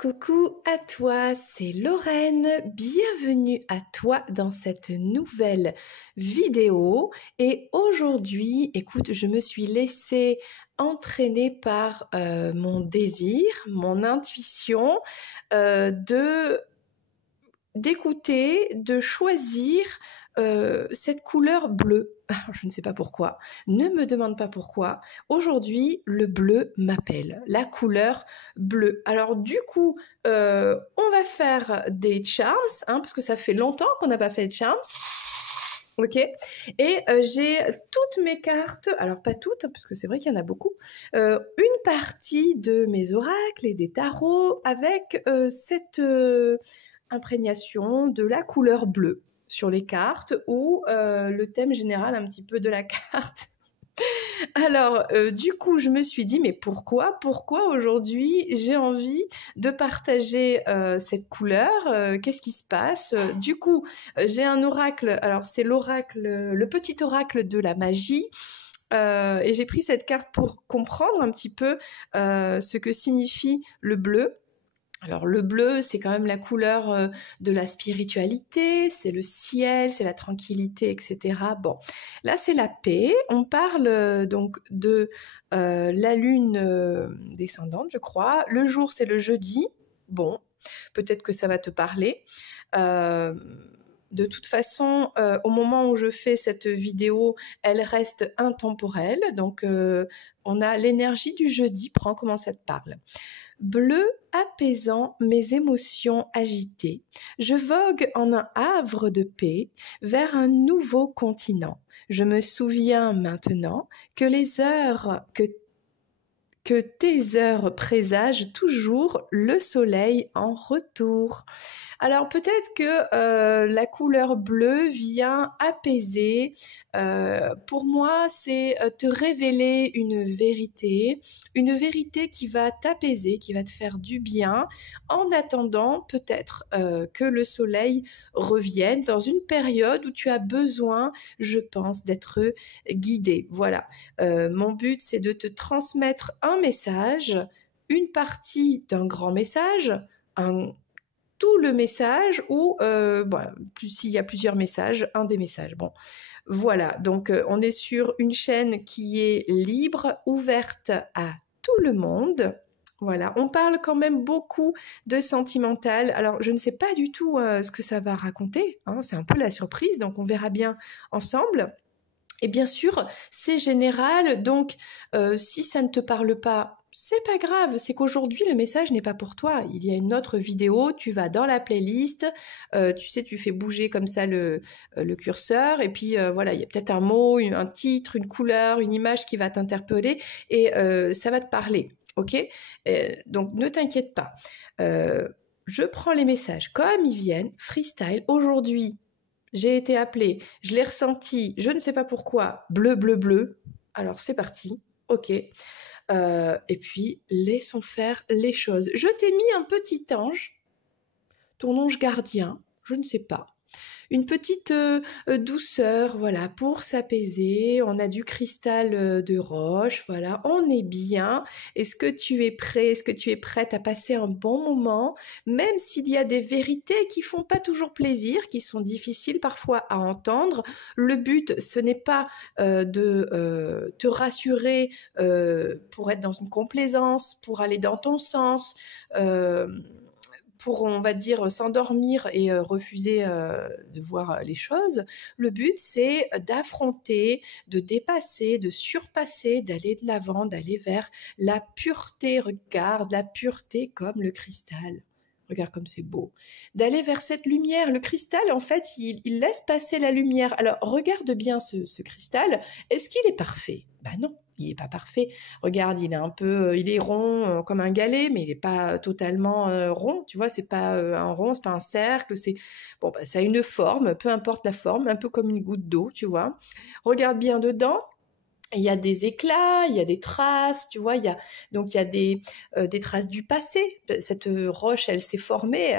Coucou à toi, c'est Lorraine. Bienvenue à toi dans cette nouvelle vidéo. Et aujourd'hui, écoute, je me suis laissée entraîner par mon désir, mon intuition d'écouter, de choisir cette couleur bleue. Je ne sais pas pourquoi. Ne me demande pas pourquoi. Aujourd'hui, le bleu m'appelle. La couleur bleue. Alors du coup, on va faire des charms, parce que ça fait longtemps qu'on n'a pas fait de charms. Ok, et j'ai toutes mes cartes, alors pas toutes, parce que c'est vrai qu'il y en a beaucoup, une partie de mes oracles et des tarots avec cette imprégnation de la couleur bleue sur les cartes ou le thème général un petit peu de la carte. Alors, du coup, je me suis dit, mais pourquoi aujourd'hui j'ai envie de partager cette couleur qu'est-ce qui se passe Du coup, j'ai un oracle, alors c'est l'oracle, le petit oracle de la magie. Et j'ai pris cette carte pour comprendre un petit peu ce que signifie le bleu. Alors le bleu, c'est quand même la couleur de la spiritualité, c'est le ciel, c'est la tranquillité, etc. Bon, là c'est la paix. On parle donc de la lune descendante, je crois. Le jour, c'est le jeudi. Bon, peut-être que ça va te parler. De toute façon, au moment où je fais cette vidéo, elle reste intemporelle. Donc, on a l'énergie du jeudi. Prends comment ça te parle. Bleu apaisant mes émotions agitées, je vogue en un havre de paix vers un nouveau continent. Je me souviens maintenant que que tes heures présagent toujours le soleil en retour. Alors peut-être que la couleur bleue vient apaiser. Pour moi, c'est te révéler une vérité qui va t'apaiser, qui va te faire du bien, en attendant peut-être que le soleil revienne dans une période où tu as besoin, je pense, d'être guidé. Voilà. Mon but, c'est de te transmettre un message, une partie d'un grand message, tout le message ou s'il y a plusieurs messages, un des messages. Bon, voilà, donc on est sur une chaîne qui est libre, ouverte à tout le monde. Voilà, on parle quand même beaucoup de sentimental. Alors, je ne sais pas du tout ce que ça va raconter, hein, c'est un peu la surprise, donc on verra bien ensemble. Et bien sûr, c'est général, donc si ça ne te parle pas, c'est pas grave, c'est qu'aujourd'hui le message n'est pas pour toi. Il y a une autre vidéo, tu vas dans la playlist, tu sais, tu fais bouger comme ça le curseur, et puis voilà, il y a peut-être un mot, un titre, une couleur, une image qui va t'interpeller, et ça va te parler, ok? Donc ne t'inquiète pas. Je prends les messages comme ils viennent, freestyle. Aujourd'hui, j'ai été appelée, je l'ai ressenti, je ne sais pas pourquoi, bleu, bleu, bleu. Alors c'est parti, ok. Et puis, laissons faire les choses. Je t'ai mis un petit ange, ton ange gardien, je ne sais pas. Une petite douceur, voilà, pour s'apaiser. On a du cristal de roche, voilà, on est bien. Est-ce que tu es prêt, est-ce que tu es prête à passer un bon moment, même s'il y a des vérités qui font pas toujours plaisir, qui sont difficiles parfois à entendre. Le but, ce n'est pas de te rassurer pour être dans une complaisance, pour aller dans ton sens, pour, on va dire, s'endormir et refuser de voir les choses. Le but, c'est d'affronter, de dépasser, de surpasser, d'aller de l'avant, d'aller vers la pureté. Regarde, la pureté comme le cristal. Regarde comme c'est beau. D'aller vers cette lumière. Le cristal, en fait, il laisse passer la lumière. Alors, regarde bien ce cristal. Est-ce qu'il est parfait? Ben non, il n'est pas parfait. Regarde, il est rond comme un galet, mais il n'est pas totalement rond. Tu vois, c'est pas un rond, c'est pas un cercle. Ça a une forme, peu importe la forme, un peu comme une goutte d'eau, tu vois. Regarde bien dedans. il y a des éclats, il y a des traces, tu vois, donc il y a des traces du passé. Cette roche, elle s'est formée,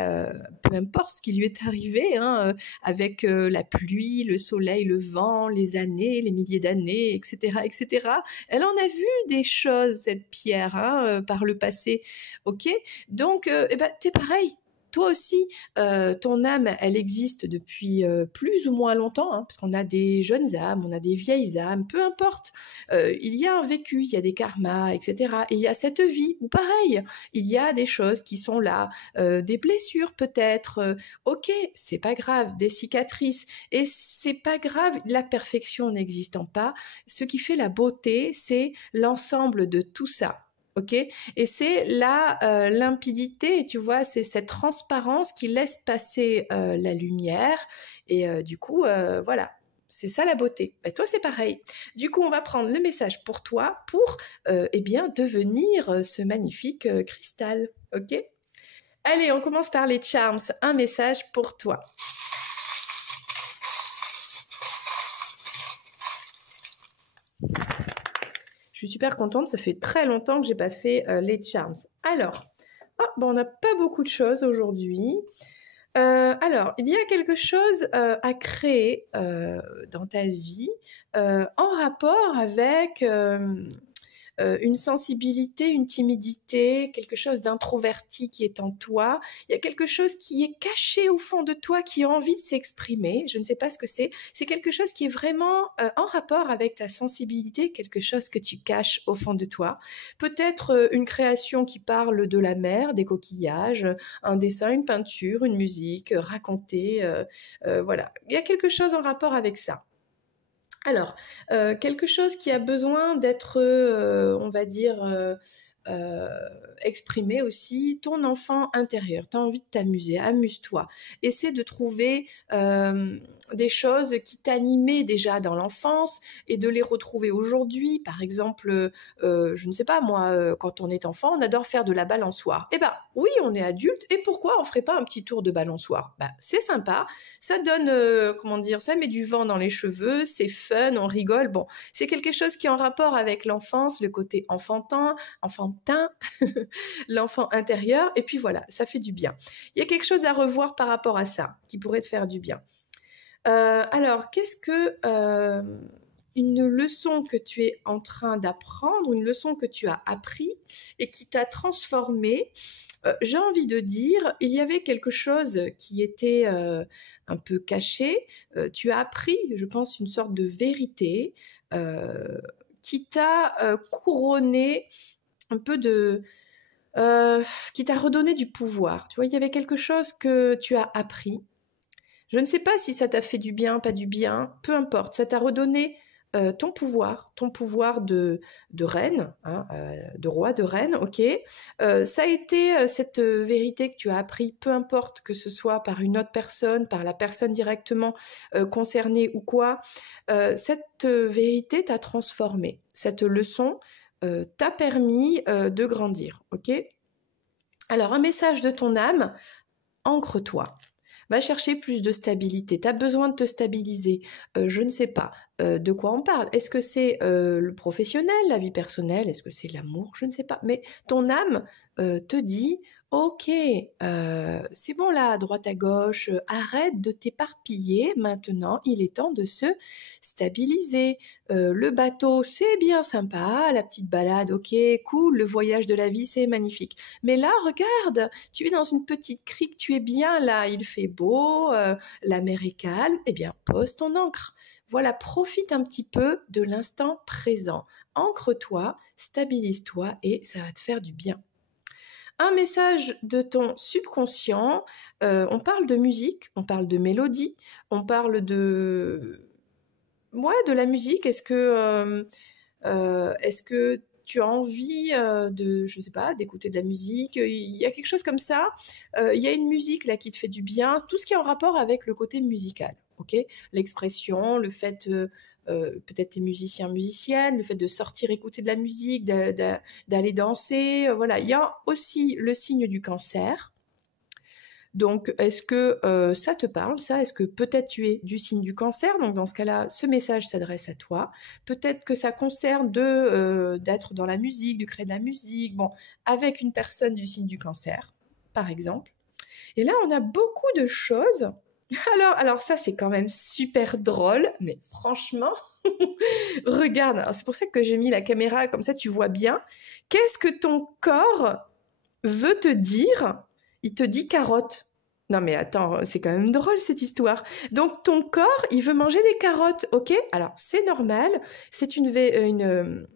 peu importe ce qui lui est arrivé, hein, avec la pluie, le soleil, le vent, les années, les milliers d'années, etc., etc. Elle en a vu des choses, cette pierre, hein, par le passé, ok. Donc, eh ben, t'es pareil. Toi aussi, ton âme, elle existe depuis plus ou moins longtemps, hein, parce qu'on a des jeunes âmes, on a des vieilles âmes, peu importe. Il y a un vécu, il y a des karmas, etc. Et il y a cette vie où pareil, il y a des choses qui sont là, des blessures peut-être. Ok, c'est pas grave, des cicatrices. Et c'est pas grave, la perfection n'existant pas. Ce qui fait la beauté, c'est l'ensemble de tout ça. Ok, et c'est la limpidité, tu vois, c'est cette transparence qui laisse passer la lumière, et du coup, voilà, c'est ça la beauté. Ben, toi, c'est pareil. Du coup, on va prendre le message pour toi pour eh bien devenir ce magnifique cristal. Ok. Allez, on commence par les charms. Un message pour toi. Je suis super contente, ça fait très longtemps que j'ai pas fait les charms. Alors, on n'a pas beaucoup de choses aujourd'hui. Alors, il y a quelque chose à créer dans ta vie en rapport avec une sensibilité, une timidité, quelque chose d'introverti qui est en toi. Il y a quelque chose qui est caché au fond de toi, qui a envie de s'exprimer. Je ne sais pas ce que c'est. C'est quelque chose qui est vraiment en rapport avec ta sensibilité, quelque chose que tu caches au fond de toi. Peut-être une création qui parle de la mer, des coquillages, un dessin, une peinture, une musique, raconter. Voilà. Il y a quelque chose en rapport avec ça. Alors, quelque chose qui a besoin d'être, on va dire, euh, exprimé aussi, ton enfant intérieur. Tu as envie de t'amuser, amuse-toi. Essaie de trouver des choses qui t'animaient déjà dans l'enfance et de les retrouver aujourd'hui. Par exemple, je ne sais pas moi, quand on est enfant, on adore faire de la balançoire. Eh ben oui, on est adulte, et pourquoi on ferait pas un petit tour de balançoire? Ben, c'est sympa, ça donne, comment dire, ça met du vent dans les cheveux, c'est fun, on rigole. Bon, c'est quelque chose qui est en rapport avec l'enfance, le côté enfantin, l'enfant intérieur, et puis voilà, ça fait du bien. Il y a quelque chose à revoir par rapport à ça, qui pourrait te faire du bien. Alors, qu'est-ce que une leçon que tu es en train d'apprendre, une leçon que tu as appris et qui t'a transformé? J'ai envie de dire, il y avait quelque chose qui était un peu caché. Tu as appris, je pense, une sorte de vérité qui t'a couronné un peu de... qui t'a redonné du pouvoir. Tu vois, il y avait quelque chose que tu as appris. Je ne sais pas si ça t'a fait du bien, pas du bien, peu importe. Ça t'a redonné ton pouvoir de reine, hein, de roi, de reine, ok. Ça a été cette vérité que tu as appris, peu importe que ce soit par une autre personne, par la personne directement concernée ou quoi. Cette vérité t'a transformé. Cette leçon t'a permis de grandir, ok. Alors, un message de ton âme, ancre-toi. Va chercher plus de stabilité. Tu as besoin de te stabiliser. Je ne sais pas de quoi on parle. Est-ce que c'est le professionnel, la vie personnelle? Est-ce que c'est l'amour? Je ne sais pas. Mais ton âme te dit, ok, c'est bon là, à droite à gauche, arrête de t'éparpiller. Maintenant, il est temps de se stabiliser. Le bateau, c'est bien sympa. La petite balade, ok, cool. Le voyage de la vie, c'est magnifique. Mais là, regarde, tu es dans une petite crique, tu es bien là, il fait beau, la mer est calme, eh bien, pose ton ancre. Voilà, profite un petit peu de l'instant présent. Ancre-toi, stabilise-toi et ça va te faire du bien. Un message de ton subconscient, on parle de musique, on parle de mélodie, on parle de... Ouais, de la musique. Est-ce que tu as envie de, je sais pas, d'écouter de la musique? Il y a quelque chose comme ça. Il y a une musique là qui te fait du bien. Tout ce qui est en rapport avec le côté musical, ok? L'expression, le fait, peut-être t'es musicien, musicienne, le fait de sortir écouter de la musique, d'aller danser. Voilà. Il y a aussi le signe du cancer. Donc, est-ce que ça te parle, ça? Est-ce que peut-être tu es du signe du Cancer? Donc, dans ce cas-là, ce message s'adresse à toi. Peut-être que ça concerne d'être dans la musique, de créer de la musique, bon, avec une personne du signe du Cancer, par exemple. Et là, on a beaucoup de choses. Alors ça, c'est quand même super drôle, mais franchement, regarde, c'est pour ça que j'ai mis la caméra, comme ça tu vois bien. Qu'est-ce que ton corps veut te dire? Il te dit carotte. Non mais attends, c'est quand même drôle cette histoire. Donc ton corps, il veut manger des carottes, ok? Alors c'est normal, c'est une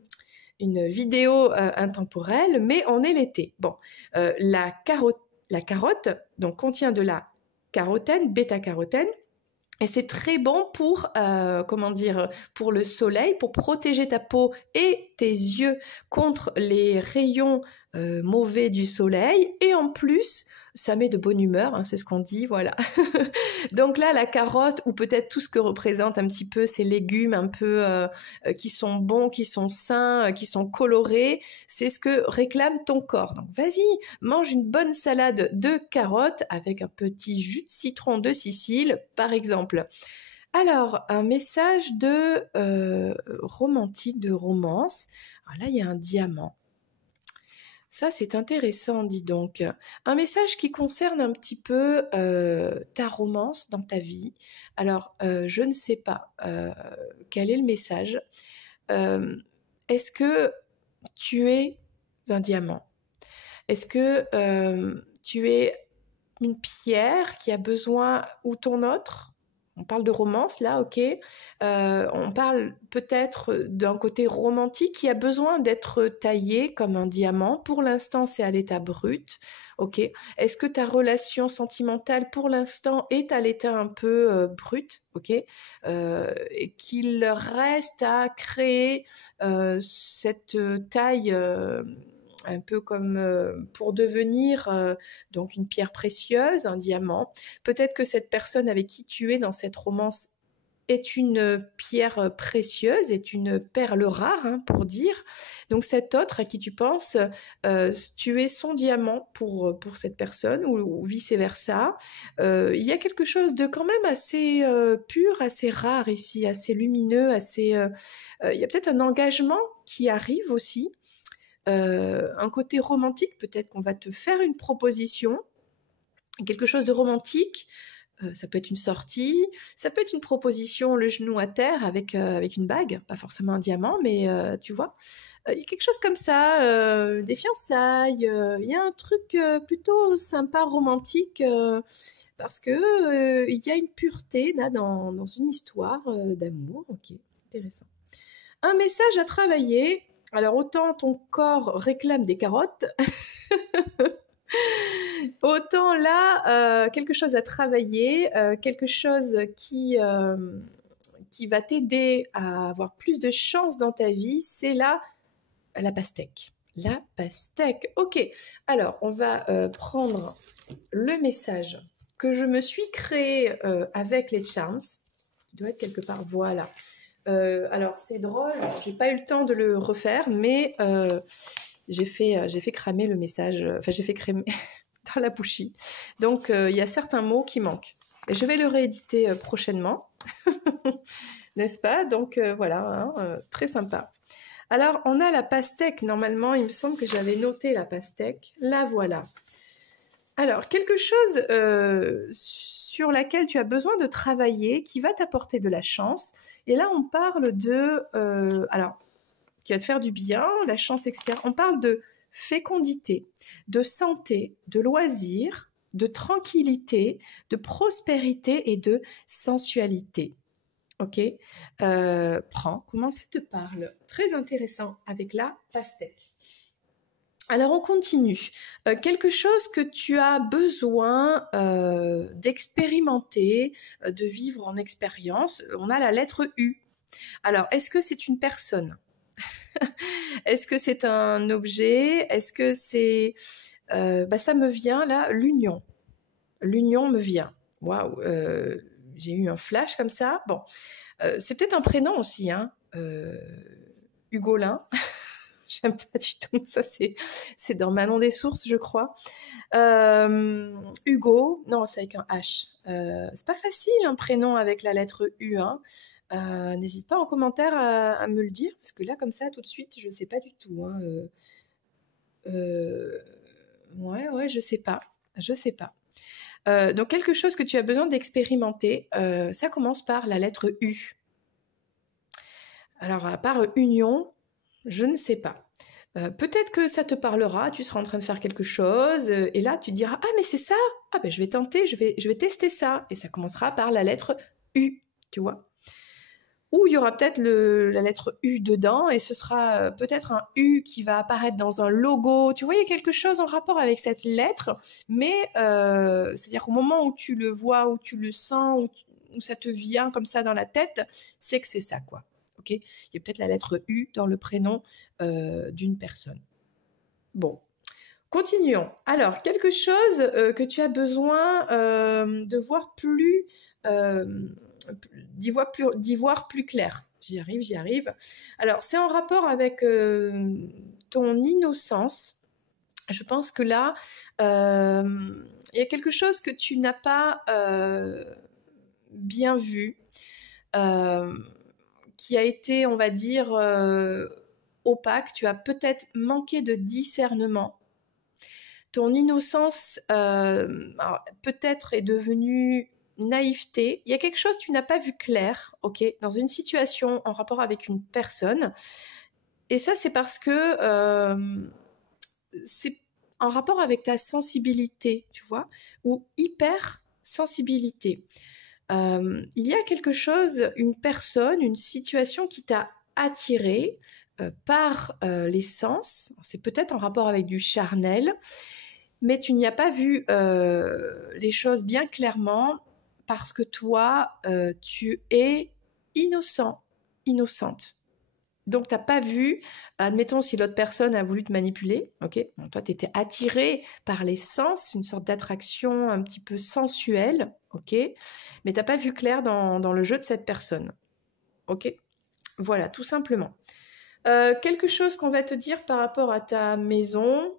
vidéo intemporelle, mais on est l'été. Bon, la carotte donc, contient de la carotène, bêta-carotène, et c'est très bon pour, comment dire, pour le soleil, pour protéger ta peau et tes yeux contre les rayons mauvais du soleil. Et en plus, ça met de bonne humeur, hein, c'est ce qu'on dit, voilà. Donc là, la carotte, ou peut-être tout ce que représente un petit peu ces légumes un peu qui sont bons, qui sont sains, qui sont colorés, c'est ce que réclame ton corps. Donc vas-y, mange une bonne salade de carottes avec un petit jus de citron de Sicile, par exemple. Alors, un message de romantique, de romance. Alors là, il y a un diamant. Ça, c'est intéressant, dis donc. Un message qui concerne un petit peu ta romance dans ta vie. Alors, je ne sais pas quel est le message. Est-ce que tu es un diamant? Est-ce que tu es une pierre qui a besoin, ou ton autre? On parle de romance là, ok. On parle peut-être d'un côté romantique qui a besoin d'être taillé comme un diamant. Pour l'instant, c'est à l'état brut, ok. Est-ce que ta relation sentimentale, pour l'instant, est à l'état un peu brut, ok, et qu'il reste à créer cette taille un peu comme pour devenir donc une pierre précieuse, un diamant. Peut-être que cette personne avec qui tu es dans cette romance est une pierre précieuse, est une perle rare, hein, pour dire. Donc cet autre à qui tu penses, tu es son diamant pour cette personne, ou vice-versa. Il y a quelque chose de quand même assez pur, assez rare ici, assez lumineux, assez... il y a peut-être un engagement qui arrive aussi. Un côté romantique, peut-être qu'on va te faire une proposition, quelque chose de romantique, ça peut être une sortie, ça peut être une proposition le genou à terre avec une bague, pas forcément un diamant, mais tu vois, il y a quelque chose comme ça, des fiançailles, il y a un truc plutôt sympa, romantique, parce que il y a une pureté là dans une histoire d'amour, ok, intéressant. Un message à travailler. Alors autant ton corps réclame des carottes, autant là, quelque chose à travailler, quelque chose qui va t'aider à avoir plus de chance dans ta vie, c'est la pastèque. La pastèque, ok. Alors, on va prendre le message que je me suis créé avec les charms, qui doit être quelque part, voilà. Alors c'est drôle, j'ai pas eu le temps de le refaire, mais j'ai fait cramer le message, enfin j'ai fait cramer dans la bouchie. Donc il y a certains mots qui manquent. Et je vais le rééditer prochainement, n'est-ce pas? Donc voilà, hein, très sympa. Alors on a la pastèque, normalement il me semble que j'avais noté la pastèque, la voilà. Alors quelque chose sur laquelle tu as besoin de travailler, qui va t'apporter de la chance. Et là, on parle de... alors, qui va te faire du bien, la chance, etc. On parle de fécondité, de santé, de loisirs, de tranquillité, de prospérité et de sensualité. Ok, prends, comment ça te parle? Très intéressant avec la pastèque. Alors on continue. Quelque chose que tu as besoin d'expérimenter, de vivre en expérience. On a la lettre U. Alors, est-ce que c'est une personne? Est-ce que c'est un objet? Est-ce que c'est... ça me vient là, l'union. L'union me vient. Waouh, j'ai eu un flash comme ça. Bon, c'est peut-être un prénom aussi, hein. Hugolin. J'aime pas du tout. Ça, c'est dans Manon des Sources, je crois. Hugo, non, c'est avec un H. C'est pas facile un prénom avec la lettre U, hein. N'hésite pas en commentaire à me le dire, parce que là, comme ça, tout de suite, je sais pas du tout, hein. Ouais, je sais pas. Je sais pas. Donc, quelque chose que tu as besoin d'expérimenter, ça commence par la lettre U. Alors, à part union, je ne sais pas. Peut-être que ça te parlera, tu seras en train de faire quelque chose, et là tu diras ah mais c'est ça, ah ben je vais tenter, je vais tester ça, et ça commencera par la lettre U, tu vois. Ou il y aura peut-être la lettre U dedans, et ce sera peut-être un U qui va apparaître dans un logo, tu vois, il y a quelque chose en rapport avec cette lettre, mais c'est-à-dire qu'au moment où tu le vois, où tu le sens, où ça te vient comme ça dans la tête, c'est que c'est ça, quoi. Okay, il y a peut-être la lettre U dans le prénom d'une personne. Bon, continuons. Alors, quelque chose que tu as besoin de voir plus, d'y voir plus clair. J'y arrive. Alors, c'est en rapport avec ton innocence. Je pense que là, il y a quelque chose que tu n'as pas bien vu. Qui a été, on va dire, opaque. Tu as peut-être manqué de discernement. Ton innocence, peut-être est devenue naïveté. Il y a quelque chose que tu n'as pas vu clair, ok, dans une situation en rapport avec une personne. Et ça, c'est parce que c'est en rapport avec ta sensibilité, tu vois, ou hypersensibilité. Il y a quelque chose, une personne, une situation qui t'a attiré par les sens. C'est peut-être en rapport avec du charnel, mais tu n'y as pas vu les choses bien clairement parce que toi, tu es innocent, innocente. Donc, tu n'as pas vu, admettons, si l'autre personne a voulu te manipuler, ok, bon, toi, tu étais attiré par les sens, une sorte d'attraction un petit peu sensuelle, ok, mais tu n'as pas vu clair dans le jeu de cette personne, ok. Voilà, tout simplement. Quelque chose qu'on va te dire par rapport à ta maison,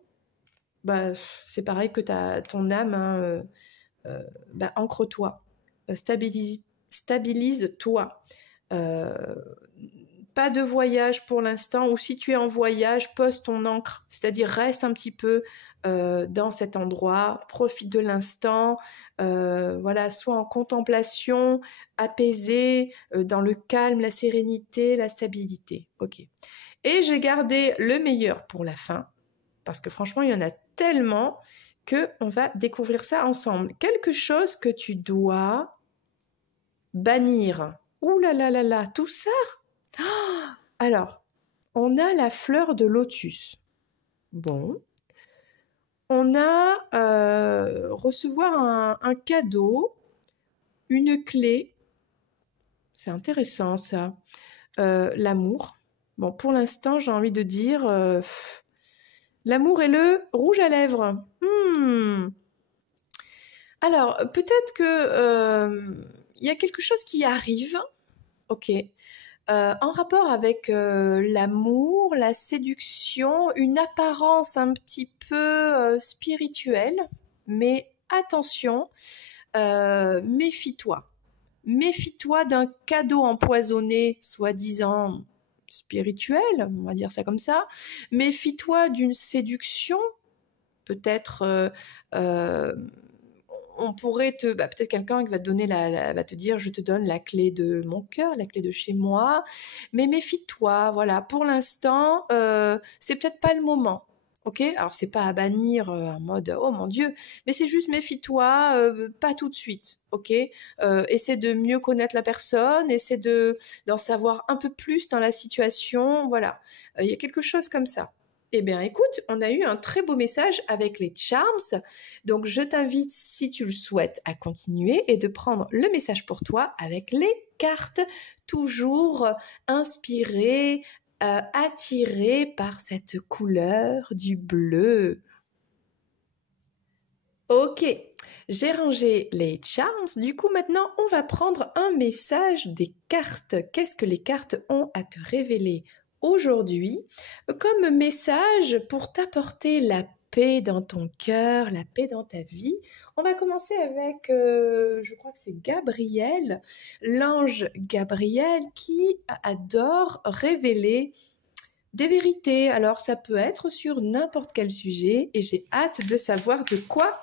bah, c'est pareil que ton âme, hein, bah, ancre-toi, stabilise-toi. Pas de voyage pour l'instant, ou si tu es en voyage, pose ton ancre, c'est-à-dire reste un petit peu dans cet endroit, profite de l'instant, voilà, sois en contemplation, apaisé, dans le calme, la sérénité, la stabilité. Ok. Et j'ai gardé le meilleur pour la fin, parce que franchement, il y en a tellement qu'on va découvrir ça ensemble. Quelque chose que tu dois bannir. Ouh là là là là, tout ça. Alors, on a la fleur de lotus. Bon. On a recevoir un cadeau, une clé. C'est intéressant ça. L'amour. Bon, pour l'instant, j'ai envie de dire l'amour et le rouge à lèvres. Alors, peut-être que y a quelque chose qui arrive. Ok. En rapport avec l'amour, la séduction, une apparence un petit peu spirituelle, mais attention, méfie-toi. Méfie-toi d'un cadeau empoisonné, soi-disant spirituel, on va dire ça comme ça. Méfie-toi d'une séduction, peut-être on pourrait peut-être quelqu'un qui va te donner va te dire je te donne la clé de mon cœur, la clé de chez moi, mais méfie-toi, voilà, pour l'instant c'est peut-être pas le moment, ok, alors c'est pas à bannir en mode oh mon Dieu, mais c'est juste méfie-toi, pas tout de suite, ok, essaie de mieux connaître la personne, essaie d'en savoir un peu plus dans la situation, voilà, il y a quelque chose comme ça. Eh bien, écoute, on a eu un très beau message avec les charms. Donc, je t'invite, si tu le souhaites, à continuer et de prendre le message pour toi avec les cartes, toujours inspirées, attirées par cette couleur du bleu. Ok, j'ai rangé les charms. Du coup, maintenant, on va prendre un message des cartes. Qu'est-ce que les cartes ont à te révéler aujourd'hui comme message pour t'apporter la paix dans ton cœur, la paix dans ta vie. On va commencer avec, je crois que c'est Gabriel, l'ange Gabriel qui adore révéler des vérités. Alors ça peut être sur n'importe quel sujet et j'ai hâte de savoir de quoi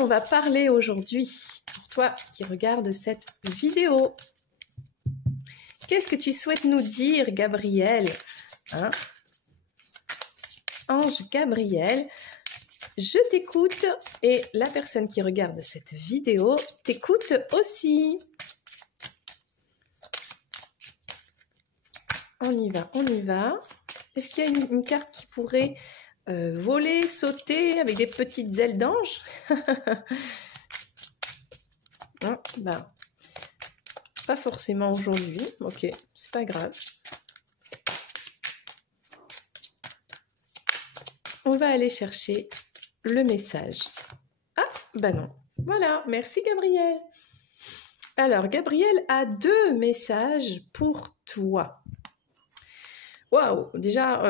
on va parler aujourd'hui. Pour toi qui regardes cette vidéo, qu'est-ce que tu souhaites nous dire, Gabriel, hein? Ange Gabriel, je t'écoute et la personne qui regarde cette vidéo t'écoute aussi. On y va, on y va. Est-ce qu'il y a une carte qui pourrait voler, sauter avec des petites ailes d'ange? Non, ben, pas forcément aujourd'hui. Ok, c'est pas grave. On va aller chercher le message. Ah, bah non. Voilà, merci Gabriel. Alors, Gabriel a 2 messages pour toi. Waouh, déjà,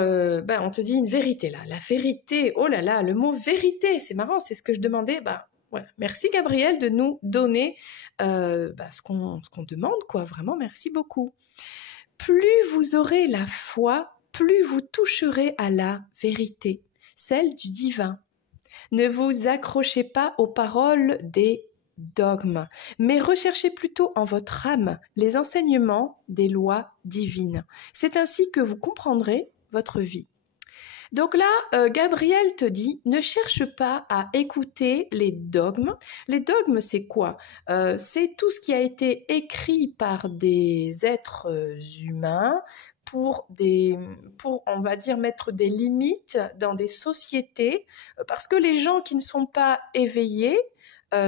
on te dit une vérité là. La vérité, oh là là, le mot vérité, c'est marrant, c'est ce que je demandais. Ouais. Merci Gabriel de nous donner ce qu'on demande, quoi. Vraiment, merci beaucoup. Plus vous aurez la foi, plus vous toucherez à la vérité, celle du divin. Ne vous accrochez pas aux paroles des dogmes, mais recherchez plutôt en votre âme les enseignements des lois divines. C'est ainsi que vous comprendrez votre vie. Donc là, Gabriel te dit, ne cherche pas à écouter les dogmes. Les dogmes, c'est quoi? C'est tout ce qui a été écrit par des êtres humains pour, on va dire, mettre des limites dans des sociétés, parce que les gens qui ne sont pas éveillés,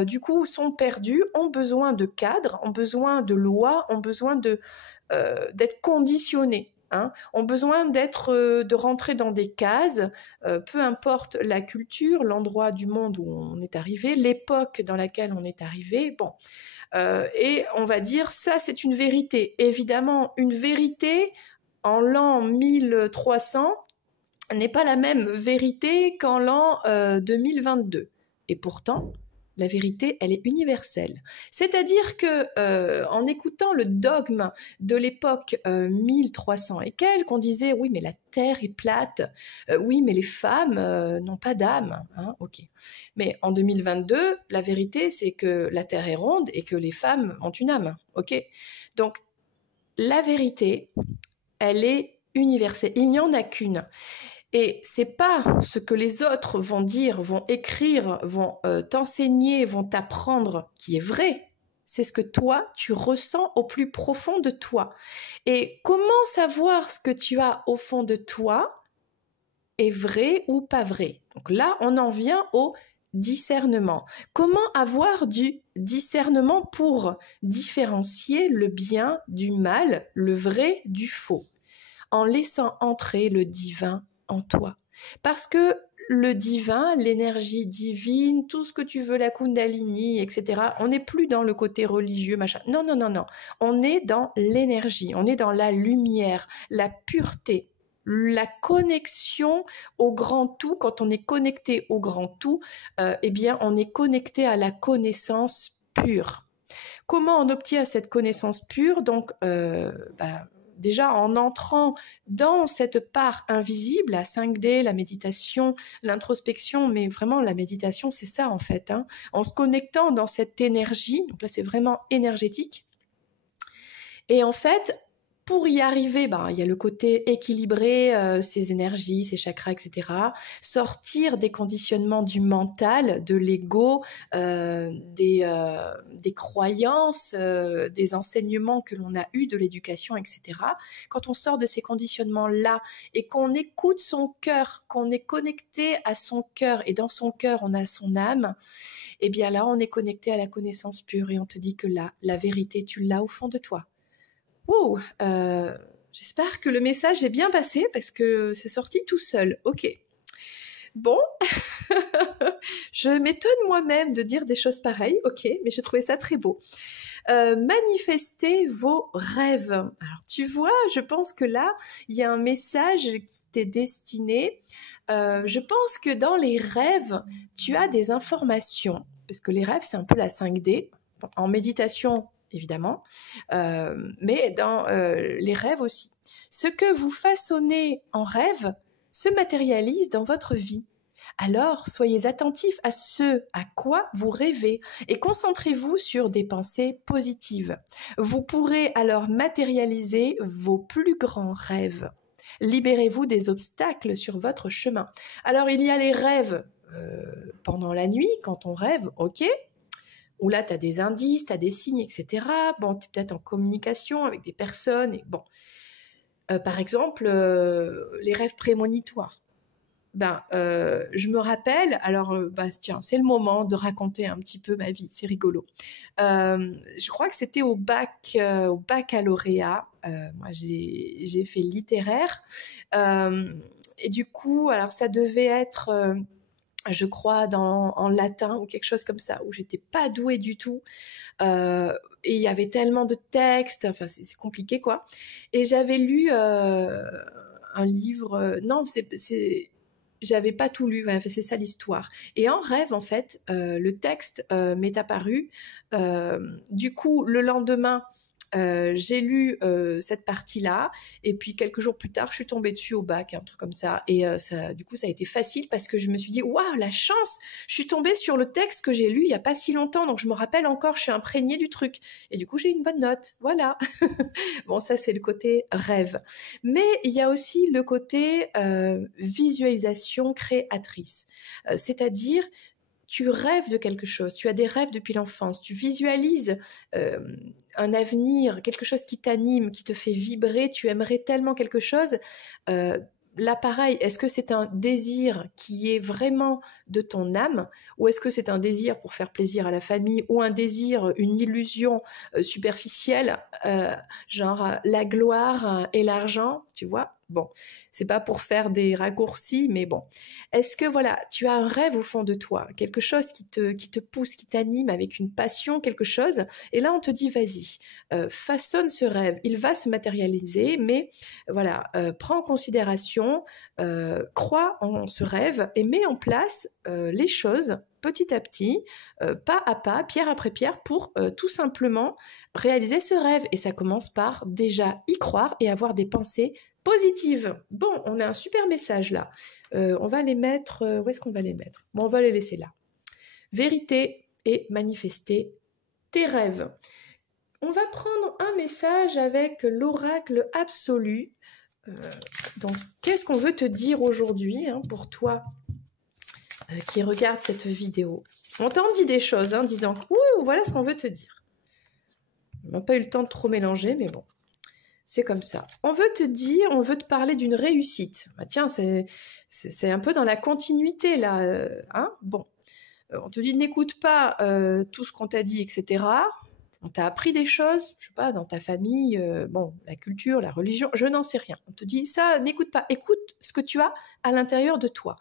du coup, sont perdus, ont besoin de cadres, ont besoin de lois, ont besoin d'être conditionnés. Hein, ont besoin de rentrer dans des cases, peu importe la culture, l'endroit du monde où on est arrivé, l'époque dans laquelle on est arrivé, bon. Et on va dire, ça c'est une vérité. Évidemment, une vérité en l'an 1300 n'est pas la même vérité qu'en l'an 2022. Et pourtant, la vérité, elle est universelle. C'est-à-dire que en écoutant le dogme de l'époque 1300 et quelques, on disait oui, mais la terre est plate, oui, mais les femmes n'ont pas d'âme. Hein, ok. Mais en 2022, la vérité, c'est que la terre est ronde et que les femmes ont une âme. Ok. Donc, la vérité, elle est universelle. Il n'y en a qu'une. Et c'est pas ce que les autres vont dire, vont écrire, vont t'enseigner, vont t'apprendre qui est vrai. C'est ce que toi, tu ressens au plus profond de toi. Et comment savoir ce que tu as au fond de toi est vrai ou pas vrai? Donc là, on en vient au discernement. Comment avoir du discernement pour différencier le bien du mal, le vrai du faux, en laissant entrer le divin en toi. Parce que le divin, l'énergie divine, tout ce que tu veux, la Kundalini, etc., on n'est plus dans le côté religieux, machin. Non, non, non, non. On est dans l'énergie, on est dans la lumière, la pureté, la connexion au grand tout. Quand on est connecté au grand tout, eh bien, on est connecté à la connaissance pure. Comment on obtient cette connaissance pure? Donc, déjà en entrant dans cette part invisible, la 5D, la méditation, l'introspection, mais vraiment la méditation, c'est ça en fait, hein, en se connectant dans cette énergie, donc là c'est vraiment énergétique. Et en fait, pour y arriver, il y a le côté équilibrer ses énergies, ses chakras, etc. Sortir des conditionnements du mental, de l'ego, des croyances, des enseignements que l'on a eus de l'éducation, etc. Quand on sort de ces conditionnements-là et qu'on écoute son cœur, qu'on est connecté à son cœur et dans son cœur, on a son âme, eh bien là, on est connecté à la connaissance pure et on te dit que là, la vérité, tu l'as au fond de toi. Wow, j'espère que le message est bien passé parce que c'est sorti tout seul. Ok. Bon, je m'étonne moi-même de dire des choses pareilles, ok, mais je trouvais ça très beau. Manifestez vos rêves. Alors, tu vois, je pense que là, il y a un message qui t'est destiné. Je pense que dans les rêves, tu as des informations, parce que les rêves, c'est un peu la 5D, en méditation, évidemment, mais dans les rêves aussi. Ce que vous façonnez en rêve se matérialise dans votre vie. Alors, soyez attentifs à ce à quoi vous rêvez et concentrez-vous sur des pensées positives. Vous pourrez alors matérialiser vos plus grands rêves. Libérez-vous des obstacles sur votre chemin. Alors, il y a les rêves pendant la nuit, quand on rêve, ok, où là, tu as des indices, tu as des signes, etc. Bon, tu es peut-être en communication avec des personnes. Et bon. Par exemple, les rêves prémonitoires. Je me rappelle, alors tiens, c'est le moment de raconter un petit peu ma vie, c'est rigolo. Je crois que c'était au baccalauréat. Moi, j'ai fait littéraire. Et du coup, alors ça devait être, je crois, en latin ou quelque chose comme ça, où j'étais pas douée du tout. Et il y avait tellement de textes, enfin c'est compliqué quoi. Et j'avais lu un livre, non, j'avais pas tout lu, enfin, c'est ça l'histoire. Et en rêve, en fait, le texte m'est apparu. Du coup, le lendemain, j'ai lu cette partie-là, et puis quelques jours plus tard, je suis tombée dessus au bac, un truc comme ça. Et du coup, ça a été facile parce que je me suis dit, waouh, la chance! Je suis tombée sur le texte que j'ai lu il n'y a pas si longtemps, donc je me rappelle encore, je suis imprégnée du truc. Et du coup, j'ai une bonne note. Voilà. Bon, ça, c'est le côté rêve. Mais il y a aussi le côté visualisation créatrice. C'est-à-dire, tu rêves de quelque chose, tu as des rêves depuis l'enfance, tu visualises un avenir, quelque chose qui t'anime, qui te fait vibrer, tu aimerais tellement quelque chose. Là, pareil, est-ce que c'est un désir qui est vraiment de ton âme, ou est-ce que c'est un désir pour faire plaisir à la famille, ou un désir, une illusion superficielle, genre la gloire et l'argent, tu vois? Bon, c'est pas pour faire des raccourcis, mais bon. Est-ce que voilà, tu as un rêve au fond de toi, quelque chose qui te pousse, qui t'anime avec une passion, quelque chose, et là on te dit vas-y, façonne ce rêve, il va se matérialiser, mais voilà, prends en considération, crois en ce rêve et mets en place les choses petit à petit, pas à pas, pierre après pierre, pour tout simplement réaliser ce rêve. Et ça commence par déjà y croire et avoir des pensées positives. Bon, on a un super message là. On va les mettre, où est-ce qu'on va les mettre? Bon, on va les laisser là. Vérité et manifester tes rêves. On va prendre un message avec l'oracle absolu. Donc, qu'est-ce qu'on veut te dire aujourd'hui pour toi qui regarde cette vidéo? On t'en dit des choses, dis donc. Ouh, voilà ce qu'on veut te dire. On n'a pas eu le temps de trop mélanger, mais bon, c'est comme ça. On veut te dire, on veut te parler d'une réussite. Tiens, c'est un peu dans la continuité là. Bon, on te dit n'écoute pas tout ce qu'on t'a dit, etc. On t'a appris des choses, je sais pas, dans ta famille, la culture, la religion, je n'en sais rien. On te dit ça, n'écoute pas, écoute ce que tu as à l'intérieur de toi.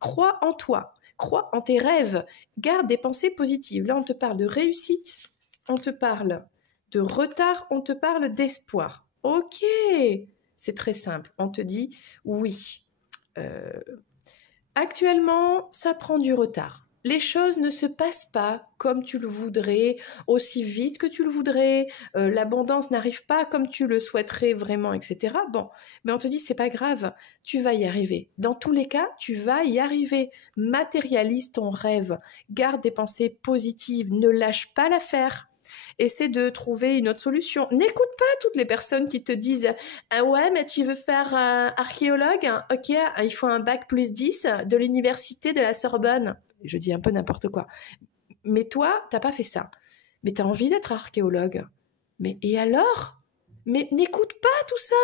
Crois en toi, crois en tes rêves, garde des pensées positives. Là, on te parle de réussite, on te parle de retard, on te parle d'espoir. Ok, c'est très simple. On te dit oui. Actuellement, ça prend du retard. Les choses ne se passent pas comme tu le voudrais, aussi vite que tu le voudrais, l'abondance n'arrive pas comme tu le souhaiterais vraiment, etc. Bon, mais on te dit, c'est pas grave, tu vas y arriver. Dans tous les cas, tu vas y arriver. Matérialise ton rêve, garde des pensées positives, ne lâche pas l'affaire. Essaie de trouver une autre solution. N'écoute pas toutes les personnes qui te disent « Ah ouais, mais tu veux faire archéologue? Ok, il faut un bac plus 10 de l'université de la Sorbonne. » Je dis un peu n'importe quoi. Mais toi, t'as pas fait ça. Mais t'as envie d'être archéologue. Mais et alors? Mais n'écoute pas tout ça.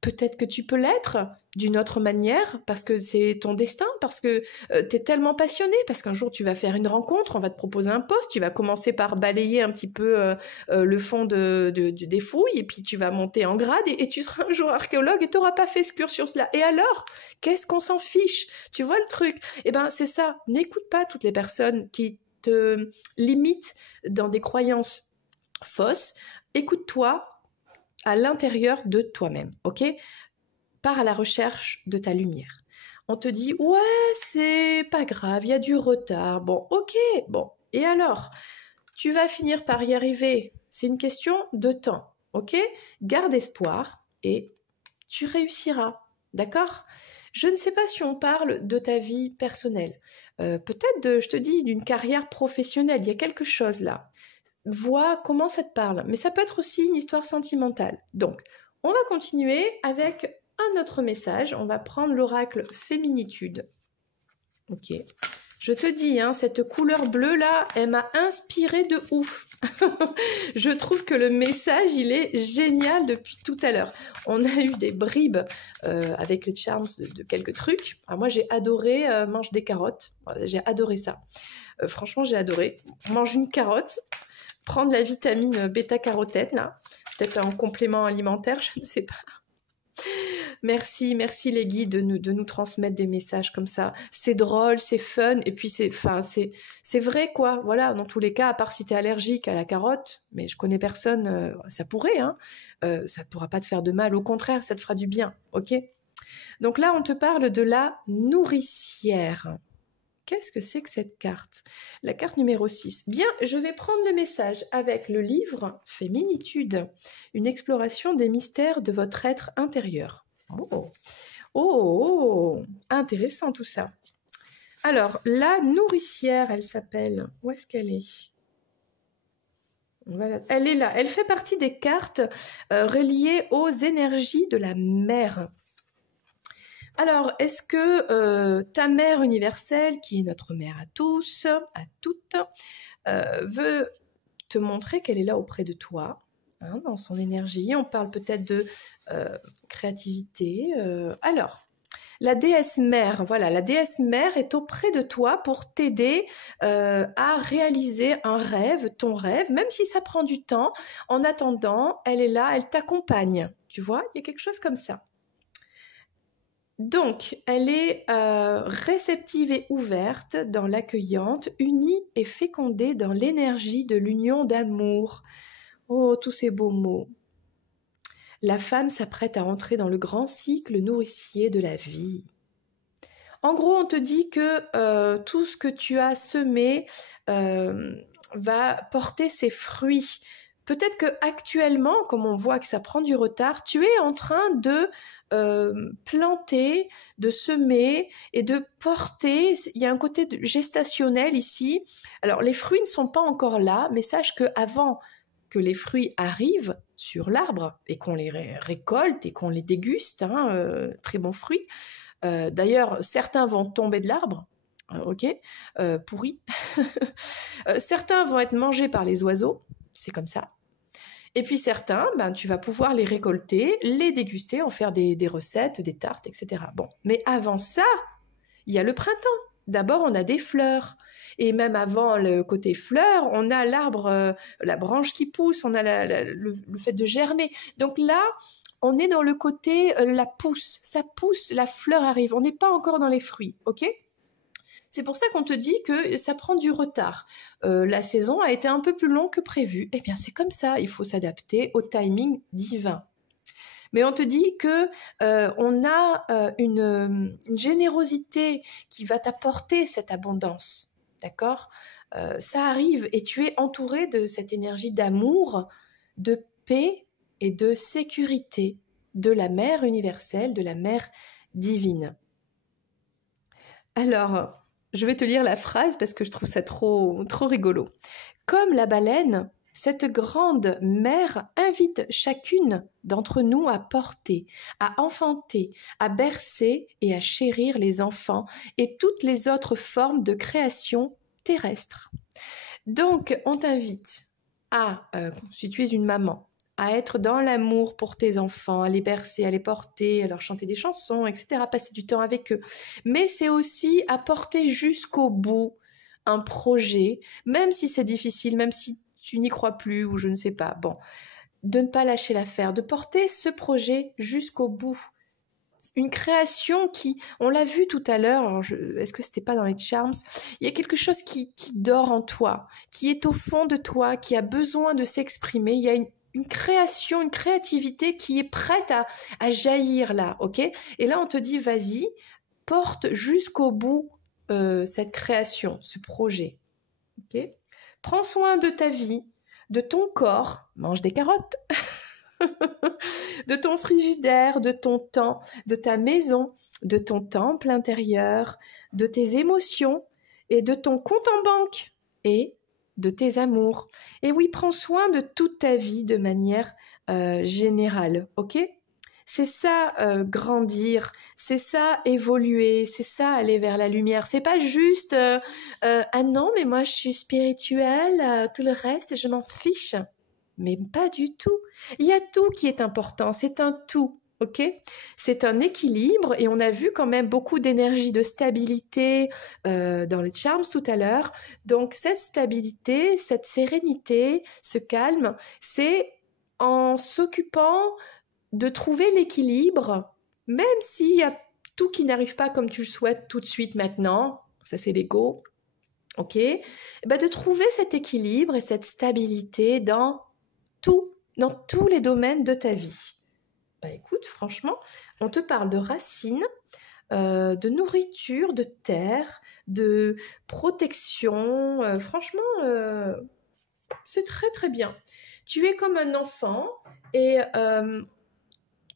Peut-être que tu peux l'être d'une autre manière, parce que c'est ton destin, parce que tu es tellement passionné, parce qu'un jour tu vas faire une rencontre, on va te proposer un poste, tu vas commencer par balayer un petit peu le fond des fouilles, et puis tu vas monter en grade, et tu seras un jour archéologue, et tu n'auras pas fait ce cursus-là. Et alors, qu'est-ce qu'on s'en fiche? Tu vois le truc? Eh bien, c'est ça, n'écoute pas toutes les personnes qui te limitent dans des croyances. fausse. Écoute-toi à l'intérieur de toi-même, ok? Pars à la recherche de ta lumière. On te dit, ouais, c'est pas grave, il y a du retard. Bon, ok, bon. Et alors? Tu vas finir par y arriver. C'est une question de temps, ok? Garde espoir et tu réussiras, d'accord? Je ne sais pas si on parle de ta vie personnelle. Peut-être, je te dis, d'une carrière professionnelle. Il y a quelque chose là. Vois comment ça te parle. Mais ça peut être aussi une histoire sentimentale. Donc, on va continuer avec un autre message. On va prendre l'oracle Féminitude. Ok. Je te dis, hein, cette couleur bleue là, elle m'a inspirée de ouf. Je trouve que le message, il est génial depuis tout à l'heure. On a eu des bribes avec les charms de quelques trucs. Alors moi, j'ai adoré mange des carottes. J'ai adoré ça. Franchement, j'ai adoré. Mange une carotte, prendre la vitamine bêta-carotène, là. Peut-être en complément alimentaire, je ne sais pas. Merci les guides de nous transmettre des messages comme ça. C'est drôle, c'est fun, et puis c'est vrai quoi. Voilà, dans tous les cas, à part si t'es allergique à la carotte, mais je connais personne, ça pourrait, hein. Ça pourra pas te faire de mal, au contraire, ça te fera du bien, ok? Donc là, on te parle de la nourricière. Qu'est-ce que c'est que cette carte? La carte numéro 6. Bien, je vais prendre le message avec le livre Féminitude, une exploration des mystères de votre être intérieur. Oh, intéressant tout ça. Alors, la nourricière, elle s'appelle... Où est-ce qu'elle est? Voilà. Elle est là. Elle fait partie des cartes reliées aux énergies de la mer. Alors, est-ce que ta mère universelle, qui est notre mère à tous, à toutes, veut te montrer qu'elle est là auprès de toi, hein, dans son énergie? On parle peut-être de créativité. Alors, la déesse mère, voilà, la déesse mère est auprès de toi pour t'aider à réaliser un rêve, ton rêve, même si ça prend du temps. En attendant, elle est là, elle t'accompagne. Tu vois, il y a quelque chose comme ça. Donc, elle est réceptive et ouverte dans l'accueillante, unie et fécondée dans l'énergie de l'union d'amour. Oh, tous ces beaux mots. La femme s'apprête à entrer dans le grand cycle nourricier de la vie. En gros, on te dit que tout ce que tu as semé va porter ses fruits. Peut-être qu'actuellement, comme on voit que ça prend du retard, tu es en train de planter, de semer et de porter. Il y a un côté gestationnel ici. Alors, les fruits ne sont pas encore là, mais sache qu'avant que les fruits arrivent sur l'arbre et qu'on les récolte et qu'on les déguste, hein, très bons fruits. D'ailleurs, certains vont tomber de l'arbre, ok, pourris. Certains vont être mangés par les oiseaux, c'est comme ça. Et puis certains, ben, tu vas pouvoir les récolter, les déguster, en faire des recettes, des tartes, etc. Bon, mais avant ça, il y a le printemps. D'abord, on a des fleurs. Et même avant le côté fleurs, on a l'arbre, la branche qui pousse, on a le fait de germer. Donc là, on est dans le côté la pousse. Ça pousse, la fleur arrive. On n'est pas encore dans les fruits, ok? C'est pour ça qu'on te dit que ça prend du retard. La saison a été un peu plus longue que prévu. Eh bien, c'est comme ça. Il faut s'adapter au timing divin. Mais on te dit que on a une générosité qui va t'apporter cette abondance, d'accord? Ça arrive et tu es entouré de cette énergie d'amour, de paix et de sécurité de la mère universelle, de la mère divine. Alors, je vais te lire la phrase parce que je trouve ça trop rigolo. Comme la baleine, cette grande mère invite chacune d'entre nous à porter, à enfanter, à bercer et à chérir les enfants et toutes les autres formes de création terrestre. Donc, on t'invite à, si tu es une maman, à être dans l'amour pour tes enfants, à les bercer, à les porter, à leur chanter des chansons, etc., passer du temps avec eux. Mais c'est aussi à porter jusqu'au bout un projet, même si c'est difficile, même si tu n'y crois plus ou je ne sais pas. Bon, de ne pas lâcher l'affaire, de porter ce projet jusqu'au bout. une création qui, on l'a vu tout à l'heure, est-ce que c'était pas dans les Charms? Il y a quelque chose qui dort en toi, qui est au fond de toi, qui a besoin de s'exprimer. Il y a une création, une créativité qui est prête à jaillir là, ok? Et là, on te dit, vas-y, porte jusqu'au bout cette création, ce projet, ok? Prends soin de ta vie, de ton corps, mange des carottes, de ton frigidaire, de ton temps, de ta maison, de ton temple intérieur, de tes émotions et de ton compte en banque et de tes amours. Et oui, prends soin de toute ta vie de manière générale, ok? C'est ça grandir, c'est ça évoluer, c'est ça aller vers la lumière. C'est pas juste ah non, mais moi je suis spirituelle, tout le reste je m'en fiche. Mais pas du tout. Il y a tout qui est important, c'est un tout, ok? C'est un équilibre et on a vu quand même beaucoup d'énergie, de stabilité dans les charms tout à l'heure. Donc cette stabilité, cette sérénité, ce calme, c'est en s'occupant de trouver l'équilibre, même s'il y a tout qui n'arrive pas comme tu le souhaites tout de suite maintenant, ça c'est l'ego, ok? Ben de trouver cet équilibre et cette stabilité dans tous les domaines de ta vie. Bah écoute, franchement, on te parle de racines, de nourriture, de terre, de protection. Franchement, c'est très très bien. Tu es comme un enfant et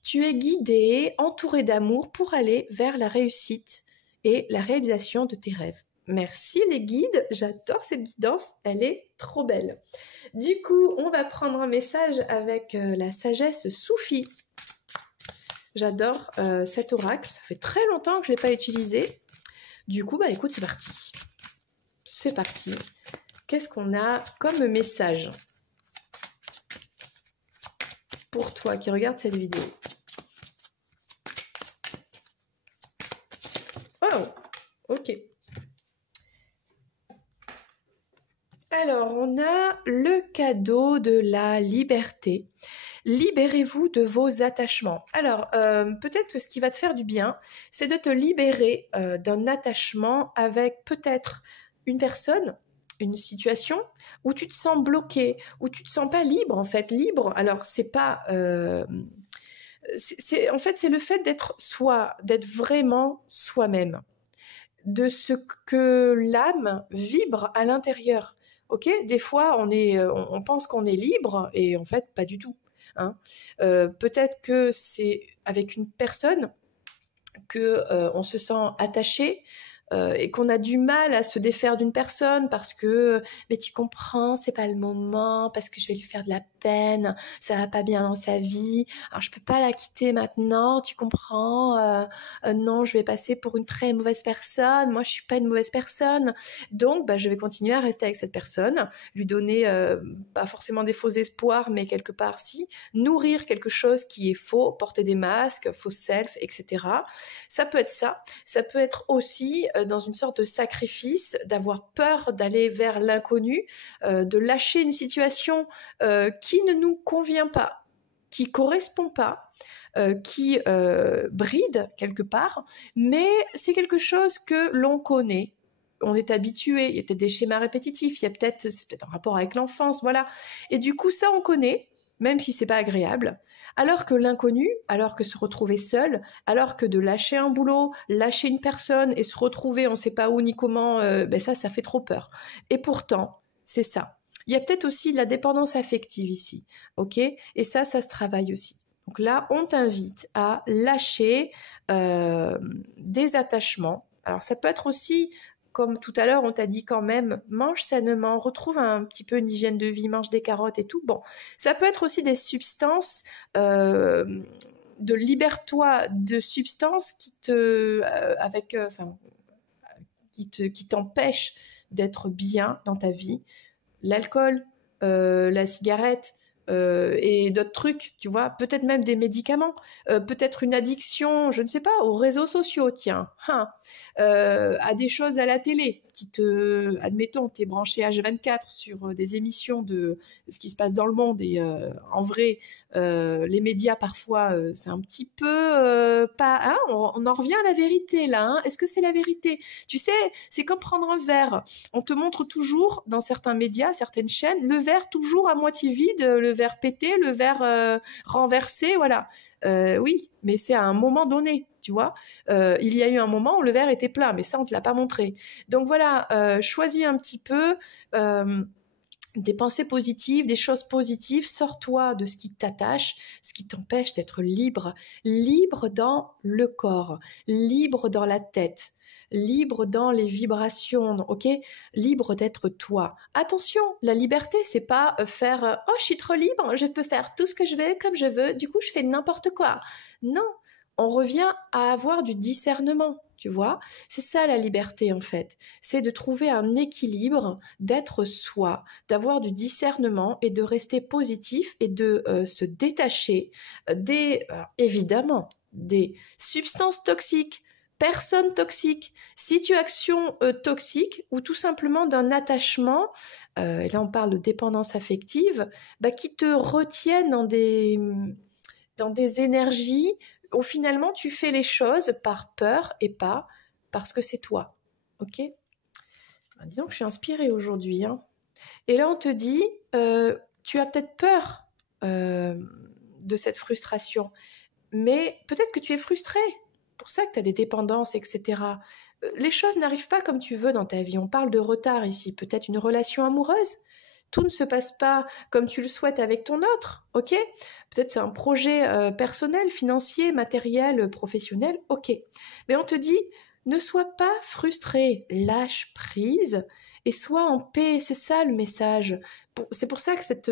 tu es guidé, entouré d'amour pour aller vers la réussite et la réalisation de tes rêves. Merci les guides, j'adore cette guidance, elle est trop belle. Du coup, on va prendre un message avec la sagesse soufie. J'adore cet oracle, ça fait très longtemps que je ne l'ai pas utilisé. Du coup, bah écoute, c'est parti. C'est parti. Qu'est-ce qu'on a comme message pour toi qui regarde cette vidéo? Oh, ok. Alors, on a le cadeau de la liberté. Libérez-vous de vos attachements. Alors, peut-être que ce qui va te faire du bien, c'est de te libérer d'un attachement avec peut-être une personne, une situation où tu te sens bloqué, où tu te sens pas libre en fait. Libre, alors c'est pas... en fait, c'est le fait d'être soi, d'être vraiment soi-même, de ce que l'âme vibre à l'intérieur. Ok, des fois on pense qu'on est libre et en fait pas du tout. Hein. Peut-être que c'est avec une personne que on se sent attaché. Et qu'on a du mal à se défaire d'une personne parce que mais tu comprends, c'est pas le moment, parce que je vais lui faire de la peine, ça va pas bien dans sa vie, alors je peux pas la quitter maintenant, tu comprends, non, je vais passer pour une très mauvaise personne, moi je suis pas une mauvaise personne, donc bah, je vais continuer à rester avec cette personne, lui donner pas forcément des faux espoirs, mais quelque part si, nourrir quelque chose qui est faux, porter des masques, faux self, etc. Ça peut être ça, ça peut être aussi dans une sorte de sacrifice, d'avoir peur d'aller vers l'inconnu, de lâcher une situation qui ne nous convient pas, qui correspond pas, qui bride quelque part, mais c'est quelque chose que l'on connaît. On est habitué, il y a peut-être des schémas répétitifs, c'est peut-être un rapport avec l'enfance, voilà. Et du coup, ça, on connaît, même si c'est pas agréable. Alors que l'inconnu, alors que se retrouver seul, alors que de lâcher un boulot, lâcher une personne et se retrouver on ne sait pas où ni comment, ben ça fait trop peur. Et pourtant, c'est ça. Il y a peut-être aussi de la dépendance affective ici, ok? Et ça se travaille aussi. Donc là, on t'invite à lâcher des attachements. Alors ça peut être aussi... Comme tout à l'heure, on t'a dit quand même, mange sainement, retrouve un petit peu une hygiène de vie, mange des carottes et tout. Bon, ça peut être aussi des substances, libère-toi de substances qui t'empêchent d'être bien dans ta vie. L'alcool, la cigarette, et d'autres trucs, tu vois, peut-être même des médicaments, peut-être une addiction, je ne sais pas, aux réseaux sociaux, tiens, à des choses à la télé, qui te... Admettons, tu es branché H24 sur des émissions de ce qui se passe dans le monde et en vrai, les médias parfois, c'est un petit peu pas... Hein, on en revient à la vérité là. Hein. Est-ce que c'est la vérité? Tu sais, c'est comme prendre un verre. On te montre toujours dans certains médias, certaines chaînes, le verre toujours à moitié vide, le verre pété, le verre renversé, voilà. Oui, mais c'est à un moment donné, tu vois. Il y a eu un moment où le verre était plein, mais ça, on ne te l'a pas montré. Donc voilà, choisis un petit peu des pensées positives, des choses positives, sors-toi de ce qui t'attache, ce qui t'empêche d'être libre, libre dans le corps, libre dans la tête, libre dans les vibrations, ok? Libre d'être toi. Attention, la liberté, c'est pas faire oh, je suis trop libre, je peux faire tout ce que je veux, comme je veux, du coup, je fais n'importe quoi. Non, on revient à avoir du discernement, tu vois. C'est ça la liberté, en fait. C'est de trouver un équilibre, d'être soi, d'avoir du discernement et de rester positif et de se détacher évidemment, des substances toxiques, personnes toxiques, situations toxiques ou tout simplement d'un attachement, et là on parle de dépendance affective, qui te retiennent dans des énergies où finalement tu fais les choses par peur et pas parce que c'est toi. Ok? Disons que je suis inspirée aujourd'hui. Hein. Et là on te dit, tu as peut-être peur de cette frustration, mais peut-être que tu es frustré. Pour ça que tu as des dépendances, etc. Les choses n'arrivent pas comme tu veux dans ta vie. On parle de retard ici. Peut-être une relation amoureuse. Tout ne se passe pas comme tu le souhaites avec ton autre, ok? Peut-être c'est un projet personnel, financier, matériel, professionnel, ok. Mais on te dit, ne sois pas frustré, lâche prise et sois en paix. C'est ça le message. C'est pour ça que cette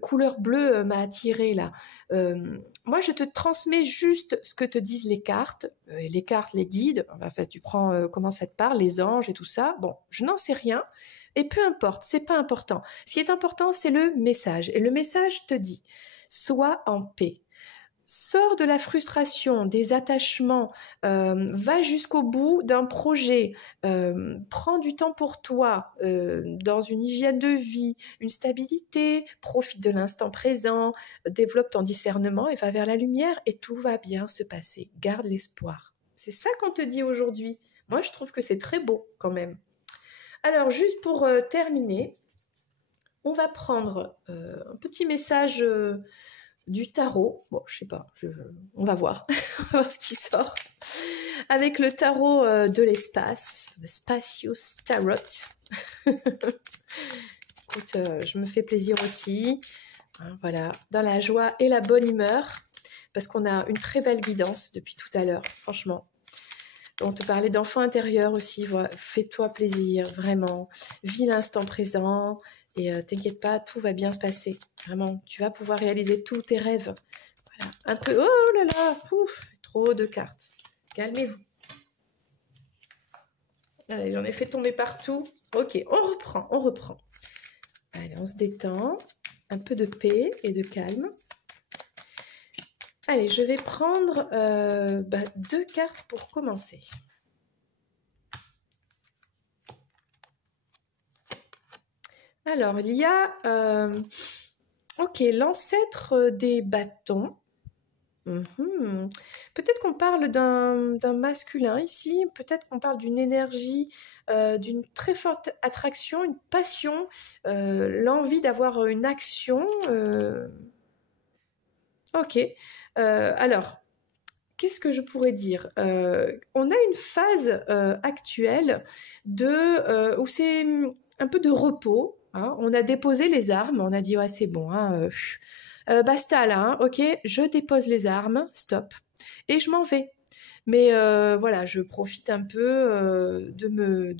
couleur bleue m'a attirée là. Moi, je te transmets juste ce que te disent les cartes, les guides. Enfin, tu prends comment ça te parle, les anges et tout ça. Bon, je n'en sais rien. Et peu importe, c'est pas important. Ce qui est important, c'est le message. Et le message te dit, sois en paix. Sors de la frustration, des attachements, va jusqu'au bout d'un projet, prends du temps pour toi, dans une hygiène de vie, une stabilité, profite de l'instant présent, développe ton discernement et va vers la lumière et tout va bien se passer. Garde l'espoir. C'est ça qu'on te dit aujourd'hui. Moi, je trouve que c'est très beau quand même. Alors, juste pour terminer, on va prendre un petit message du tarot. Bon, je sais pas, on va voir. On va voir ce qui sort. Avec le tarot de l'espace, the Spacious Tarot. Écoute, je me fais plaisir aussi. Hein, voilà, dans la joie et la bonne humeur, parce qu'on a une très belle guidance depuis tout à l'heure, franchement. On te parlait d'enfant intérieur aussi, voilà. Fais-toi plaisir, vraiment. Vis l'instant présent et t'inquiète pas, tout va bien se passer. Vraiment, tu vas pouvoir réaliser tous tes rêves. Voilà. Un peu, oh là là, pouf, trop de cartes. Calmez-vous. Allez, j'en ai fait tomber partout. Ok, on reprend. Allez, on se détend. Un peu de paix et de calme. Allez, je vais prendre 2 cartes pour commencer. Alors, il y a l'ancêtre des bâtons. Peut-être qu'on parle d'un masculin ici, peut-être qu'on parle d'une énergie, d'une très forte attraction, une passion, l'envie d'avoir une action. Ok. Alors, qu'est-ce que je pourrais dire? On a une phase actuelle où c'est un peu de repos. Hein. On a déposé les armes, on a dit ouais, c'est bon, hein, basta là, hein, ok, je dépose les armes, stop, et je m'en vais. Mais voilà, je profite un peu de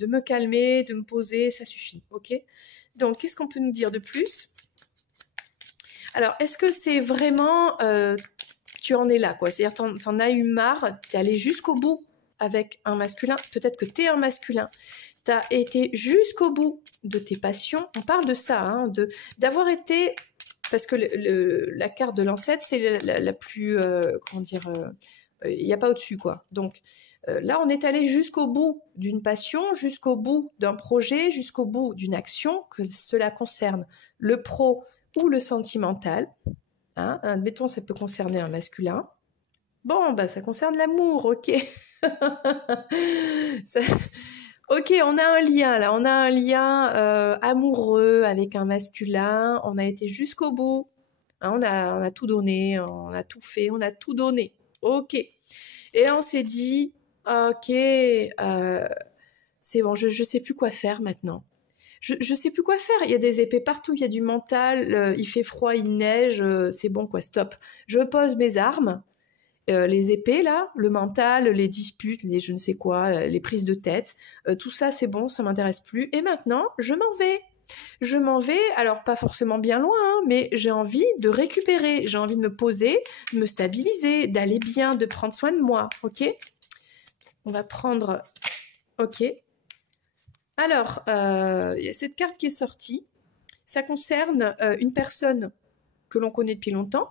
me calmer, de me poser, ça suffit, ok? Donc, qu'est-ce qu'on peut nous dire de plus? Alors, est-ce que c'est vraiment... tu en es là, quoi. C'est-à-dire, t'en as eu marre, t'es allé jusqu'au bout avec un masculin. Peut-être que t'es un masculin. T'as été jusqu'au bout de tes passions. On parle de ça, hein, d'avoir été... Parce que la carte de l'ancêtre, c'est la plus... comment dire Il n'y a pas au-dessus, quoi. Donc là, on est allé jusqu'au bout d'une passion, jusqu'au bout d'un projet, jusqu'au bout d'une action, que cela concerne le pro ou le sentimental. Hein, admettons, ça peut concerner un masculin. Bon, bah, ça concerne l'amour, ok. ça... Ok, on a un lien là, on a un lien amoureux avec un masculin, on a été jusqu'au bout, hein, on a tout donné, on a tout fait, on a tout donné. Ok. Et là, on s'est dit, ok, c'est bon, je sais plus quoi faire maintenant. Je sais plus quoi faire. Il y a des épées partout, il y a du mental, il fait froid, il neige, c'est bon quoi, stop. Je pose mes armes, les épées là, le mental, les disputes, les je ne sais quoi, les prises de tête, tout ça c'est bon, ça m'intéresse plus. Et maintenant, je m'en vais. Je m'en vais, alors pas forcément bien loin, hein, mais j'ai envie de récupérer, j'ai envie de me poser, de me stabiliser, d'aller bien, de prendre soin de moi, ok? On va prendre, ok. Alors, il y a cette carte qui est sortie. Ça concerne une personne que l'on connaît depuis longtemps,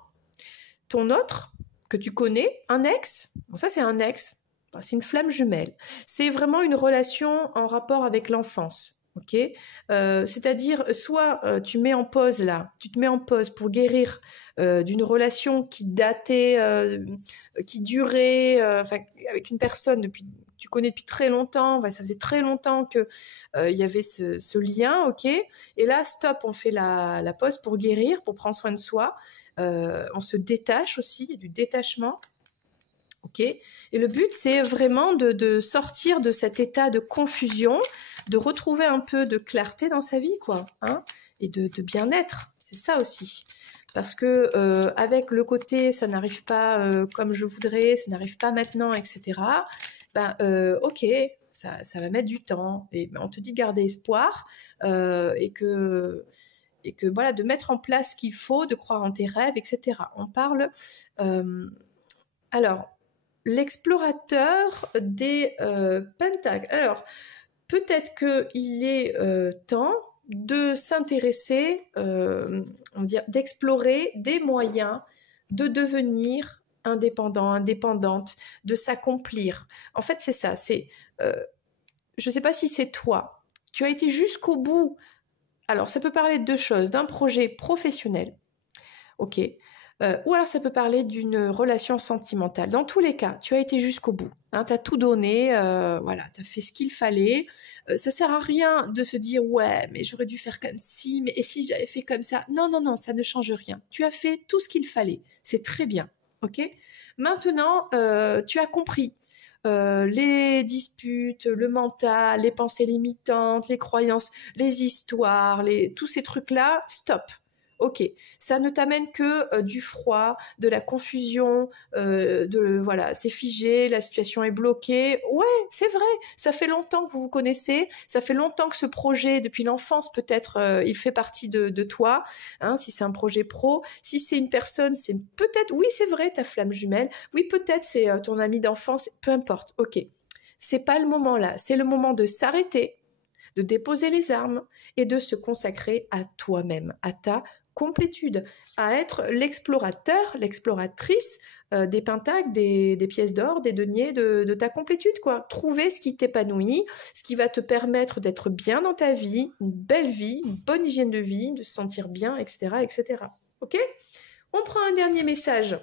ton autre, que tu connais, un ex. Bon, ça, c'est un ex. C'est une flamme jumelle. C'est vraiment une relation en rapport avec l'enfance. Ok, c'est-à-dire, soit tu mets en pause là, tu te mets en pause pour guérir d'une relation qui datait, qui durait, avec une personne depuis tu connais depuis très longtemps, ça faisait très longtemps que il y avait ce lien, ok. Et là, stop, on fait la pause pour guérir, pour prendre soin de soi. On se détache aussi, il y a du détachement. Ok. Et le but, c'est vraiment de sortir de cet état de confusion, de retrouver un peu de clarté dans sa vie, quoi, hein, et de bien-être. C'est ça aussi. Parce que avec le côté, ça n'arrive pas comme je voudrais, ça n'arrive pas maintenant, etc. Ben, ok, ça va mettre du temps. Et ben, on te dit de garder espoir et que voilà, de mettre en place ce qu'il faut, de croire en tes rêves, etc. On parle. Alors, l'explorateur des pentacles. Alors, peut-être qu'il est temps de s'intéresser, on va dire, d'explorer des moyens de devenir indépendant, indépendante, de s'accomplir. En fait, c'est ça. C'est, je ne sais pas si c'est toi. Tu as été jusqu'au bout. Alors, ça peut parler de deux choses. D'un projet professionnel, ok, ou alors ça peut parler d'une relation sentimentale. Dans tous les cas, tu as été jusqu'au bout. Hein, tu as tout donné, voilà, tu as fait ce qu'il fallait. Ça sert à rien de se dire « ouais, mais j'aurais dû faire comme ci, mais et si j'avais fait comme ça ?» Non, non, non, ça ne change rien. Tu as fait tout ce qu'il fallait. C'est très bien, ok. Maintenant, tu as compris. Les disputes, le mental, les pensées limitantes, les croyances, les histoires, tous ces trucs-là, stop. Ok, ça ne t'amène que du froid, de la confusion, voilà, c'est figé, la situation est bloquée. Ouais, c'est vrai, ça fait longtemps que vous vous connaissez, ça fait longtemps que ce projet, depuis l'enfance peut-être, il fait partie de toi, hein, si c'est un projet pro. Si c'est une personne, c'est peut-être, oui c'est vrai, ta flamme jumelle, oui peut-être c'est ton ami d'enfance, peu importe, ok. C'est pas le moment là, c'est le moment de s'arrêter, de déposer les armes et de se consacrer à toi-même, à ta complétude, à être l'explorateur, l'exploratrice des pentacles, des pièces d'or, des deniers, de ta complétude, quoi. Trouver ce qui t'épanouit, ce qui va te permettre d'être bien dans ta vie, une belle vie, une bonne hygiène de vie, de se sentir bien, etc., etc. Ok ? On prend un dernier message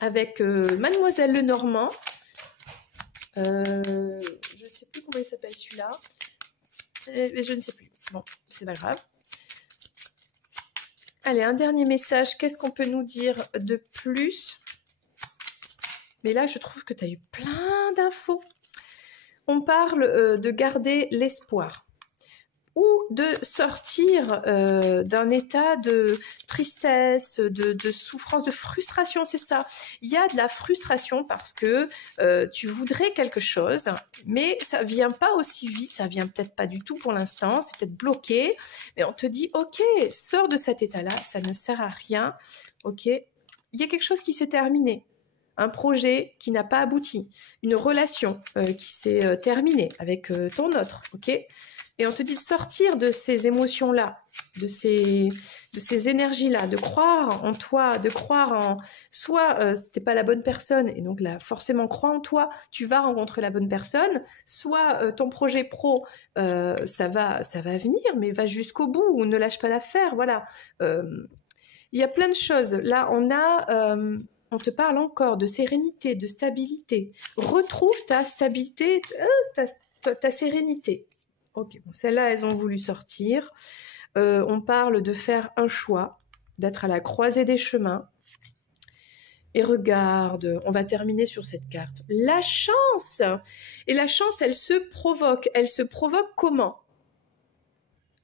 avec Mademoiselle Lenormand. Je ne sais plus comment il s'appelle celui-là. Mais je ne sais plus. Bon, c'est pas grave. Allez, un dernier message. Qu'est-ce qu'on peut nous dire de plus? Mais là, je trouve que tu as eu plein d'infos. On parle de garder l'espoir ou de sortir d'un état de tristesse, de souffrance, de frustration, c'est ça. Il y a de la frustration parce que tu voudrais quelque chose, mais ça vient pas aussi vite, ça vient peut-être pas du tout pour l'instant, c'est peut-être bloqué, mais on te dit, ok, sors de cet état-là, ça ne sert à rien, ok. Il y a quelque chose qui s'est terminé. un projet qui n'a pas abouti, une relation qui s'est terminée avec ton autre, ok? Et on te dit de sortir de ces émotions-là, de ces énergies-là, de croire en toi, de croire en... Soit c'était pas la bonne personne, et donc là, forcément, crois en toi, tu vas rencontrer la bonne personne, soit ton projet pro, ça va venir, mais va jusqu'au bout, ou ne lâche pas l'affaire, voilà. Il y a plein de choses. Là, on te parle encore de sérénité, de stabilité. Retrouve ta stabilité, ta sérénité. Ok, bon, celles-là, elles ont voulu sortir. On parle de faire un choix, d'être à la croisée des chemins. Et regarde, on va terminer sur cette carte. La chance! Et la chance, elle se provoque. Elle se provoque comment?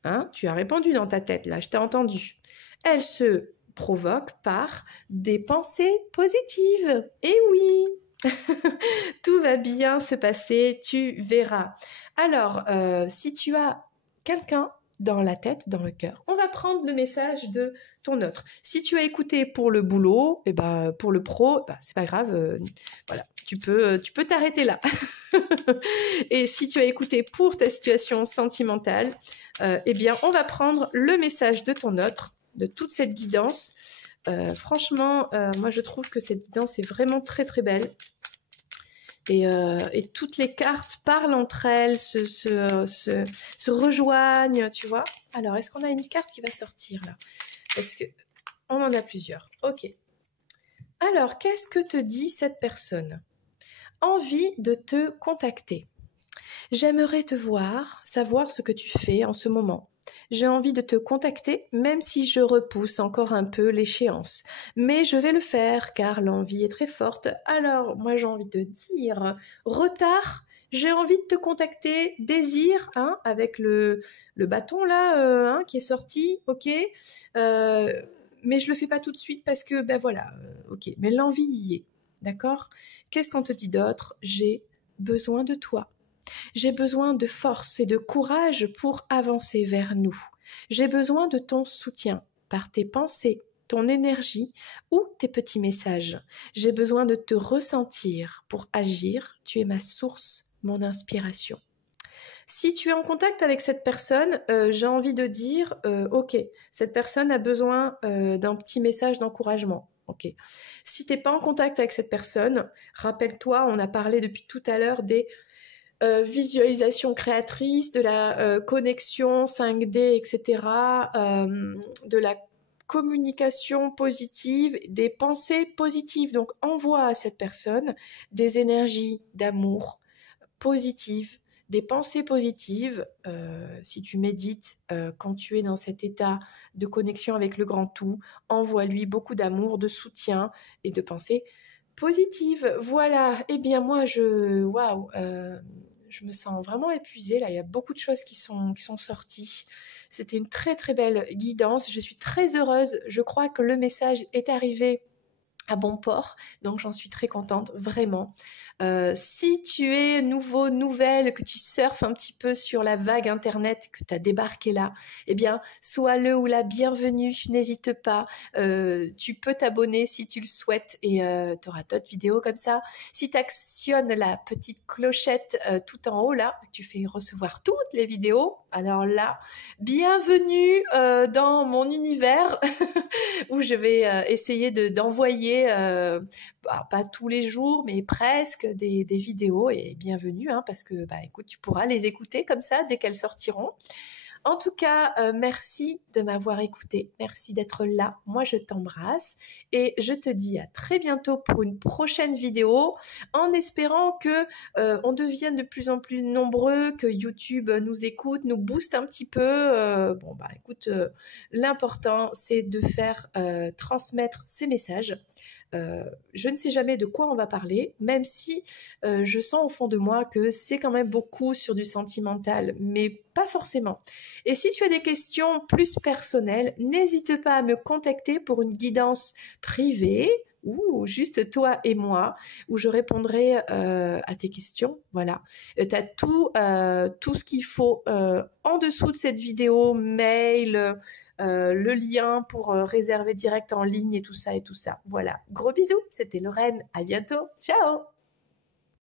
Hein, tu as répondu dans ta tête, là, je t'ai entendu. Elle se provoque par des pensées positives. Et oui! Tout va bien se passer, tu verras. Alors, si tu as quelqu'un dans la tête, dans le cœur, on va prendre le message de ton autre. Si tu as écouté pour le boulot, et ben pour le pro, c'est pas grave, voilà, tu peux t'arrêter là. Et si tu as écouté pour ta situation sentimentale, eh bien, on va prendre le message de ton autre, de toute cette guidance. Franchement, moi je trouve que cette guidance est vraiment très très belle. Et toutes les cartes parlent entre elles, se rejoignent, tu vois. Alors, est-ce qu'on a une carte qui va sortir là? Est-ce que on en a plusieurs? Ok. Alors, qu'est-ce que te dit cette personne? Envie de te contacter. J'aimerais te voir, savoir ce que tu fais en ce moment. J'ai envie de te contacter, même si je repousse encore un peu l'échéance. Mais je vais le faire, car l'envie est très forte. Alors, moi j'ai envie de dire, retard, j'ai envie de te contacter, désir, hein, avec le bâton là, hein, qui est sorti, ok. Mais je le fais pas tout de suite parce que, ben voilà, ok. Mais l'envie y est, d'accord? Qu'est-ce qu'on te dit d'autre? J'ai besoin de toi. J'ai besoin de force et de courage pour avancer vers nous. J'ai besoin de ton soutien par tes pensées, ton énergie ou tes petits messages. J'ai besoin de te ressentir pour agir. Tu es ma source, mon inspiration. Si tu es en contact avec cette personne, j'ai envie de dire, ok, cette personne a besoin d'un petit message d'encouragement. Ok. Si tu n'es pas en contact avec cette personne, rappelle-toi, on a parlé depuis tout à l'heure des visualisation créatrice, de la connexion 5D, etc., de la communication positive, des pensées positives. Donc, envoie à cette personne des énergies d'amour positives, des pensées positives. Si tu médites quand tu es dans cet état de connexion avec le grand tout, envoie-lui beaucoup d'amour, de soutien et de pensées positives. Voilà. Eh bien, moi, waouh, je me sens vraiment épuisée. Là, il y a beaucoup de choses qui sont sorties. C'était une très, très belle guidance. Je suis très heureuse. Je crois que le message est arrivé à bon port, donc j'en suis très contente, vraiment. Si tu es nouveau, nouvelle, que tu surfes un petit peu sur la vague internet, que tu as débarqué là, eh bien, sois le ou la bienvenue, n'hésite pas. Tu peux t'abonner si tu le souhaites et tu auras d'autres vidéos comme ça. Si tu actionnes la petite clochette tout en haut là, tu fais recevoir toutes les vidéos. Alors là, bienvenue dans mon univers où je vais essayer d'envoyer, pas tous les jours, mais presque des vidéos. Et bienvenue, hein, parce que écoute, tu pourras les écouter comme ça dès qu'elles sortiront. En tout cas, merci de m'avoir écouté, merci d'être là, moi je t'embrasse et je te dis à très bientôt pour une prochaine vidéo en espérant que on devienne de plus en plus nombreux, que YouTube nous écoute, nous booste un petit peu. Écoute, l'important c'est de faire transmettre ces messages. Je ne sais jamais de quoi on va parler, même si je sens au fond de moi que c'est quand même beaucoup sur du sentimental, mais pas forcément. Et si tu as des questions plus personnelles, n'hésite pas à me contacter pour une guidance privée ou juste toi et moi, où je répondrai à tes questions. Voilà. Tu as tout ce qu'il faut en dessous de cette vidéo, mail, le lien pour réserver direct en ligne et tout ça et tout ça. Voilà. Gros bisous, c'était Lorraine. À bientôt. Ciao.